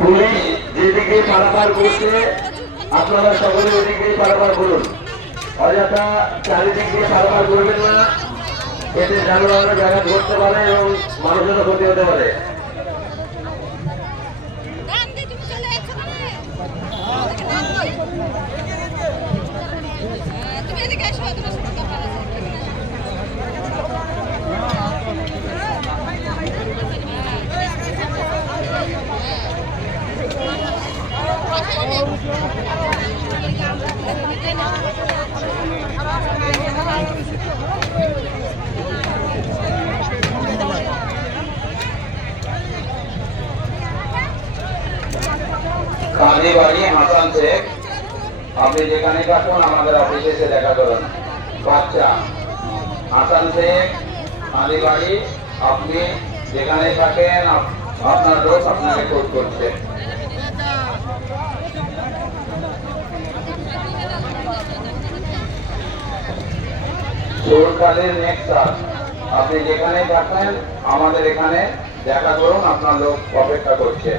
Police যেদিকে পারাপার করছে আপনারা সকলে ওদিক দিয়ে পারাপার করুন, অযথা চারিদিক দিয়ে পারাপার করবেন না, এতে যানবাহনের জায়গা ধরতে পারে এবং মানুষেরও ক্ষতি হতে পারে। কাজীবাড়ি হাসান শেখ, আপনি যেখানে থাকুন আমাদের অফিসে এসে দেখা করুন। বাচ্চা হাসান শেখ, কাজীবাড়ি, আপনি যেখানে থাকেন আপনার লোক আপনাকে খোঁজ করছে। সুরকালের নেক্সট, আপনি যেখানে থাকেন আমাদের এখানে দেখা করুন, আপনার লোক অপেক্ষা করছে।